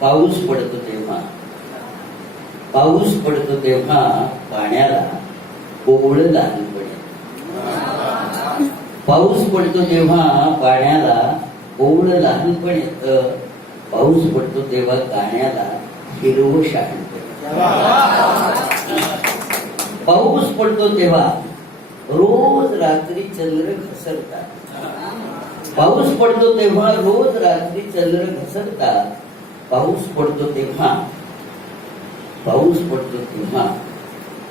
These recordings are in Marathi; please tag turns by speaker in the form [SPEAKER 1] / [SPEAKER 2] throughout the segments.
[SPEAKER 1] पाऊस पडतो तेव्हा. पाऊस पडतो तेव्हा पाण्याला कोवळ लागू लहानपणे पाऊस पडतो तेव्हा पाण्याला ओवळ लहानपण येतं पाऊस पडतो तेव्हा गाण्याला हिरव शहाणपण पाऊस पडतो तेव्हा रोज रात्री चंद्र घसरतात. पाऊस पडतो तेव्हा रोज रात्री चंद्र घसरतात. पाऊस पडतो तेव्हा. पाऊस पडतो तेव्हा.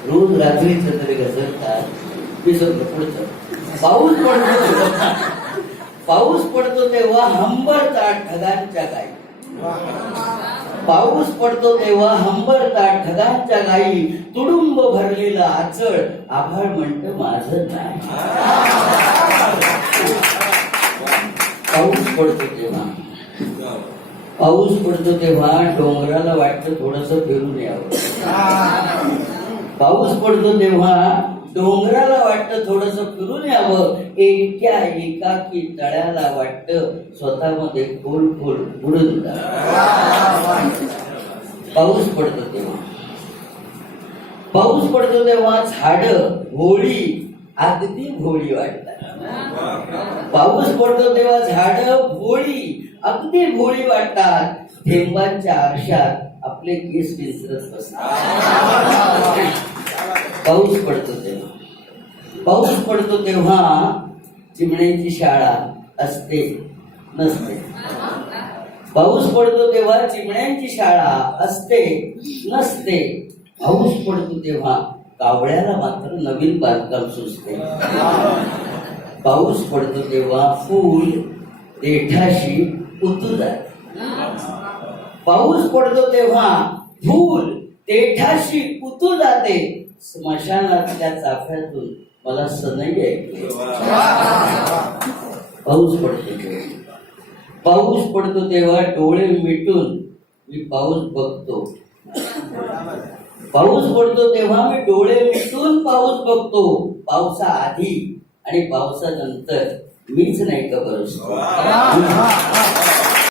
[SPEAKER 1] रोज रात्री चंद्र घसरतात. विसरलो पुढचं. पाऊस पडतो तेव्हा. पाऊस पडतो तेव्हा हंबरतात ढगांच्या गाई. पाऊस पडतो तेव्हा हंबरतात ढगांच्या गाई. तुडुंब भरलेला आचळ. आभाळ म्हणत माझ नाही. पाऊस पडतो तेव्हा. पाऊस पडतो तेव्हा डोंगराला वाटतं थोडस फिरून यावं. पाऊस पडतो तेव्हा डोंगराला वाटतं थोडस फिरून यावं. एकट्या एकाकी तळ्याला वाटतं स्वतःमध्ये खोल खोल बुडून पाऊस पडतो तेव्हा. पाऊस पडतो तेव्हा झाड भोळी अगदी भोळी वाटतात. पाऊस पडतो तेव्हा झाड भोळी अगदी भोळी वाटतात. थेंबांच्या आरशात आपले केस विसरत बसतात. पाऊस पडतो तेव्हा. पाऊस पडतो तेव्हा चिमण्यांची शाळा असते नसते. पाऊस पडतो तेव्हा चिमण्यांची शाळा असते नसते. पाऊस पडतो तेव्हा कावळ्याला मात्र नवीन बांधकाम सुचते. पाऊस पडतो तेव्हा फूल देठाशी उतू जाते पाऊस पडतो तेव्हा फूल देठाशी उतू जाते. स्मशानातल्या चाफ्यातून मला सनई पाऊस पडतो तेव्हा. पाऊस पडतो तेव्हा डोळे मिटून मी पाऊस बघतो. पाऊस पडतो तेव्हा मी डोळे मिटून पाऊस बघतो. पावसाआधी आणि पावसानंतर मीच नाही का बरसतो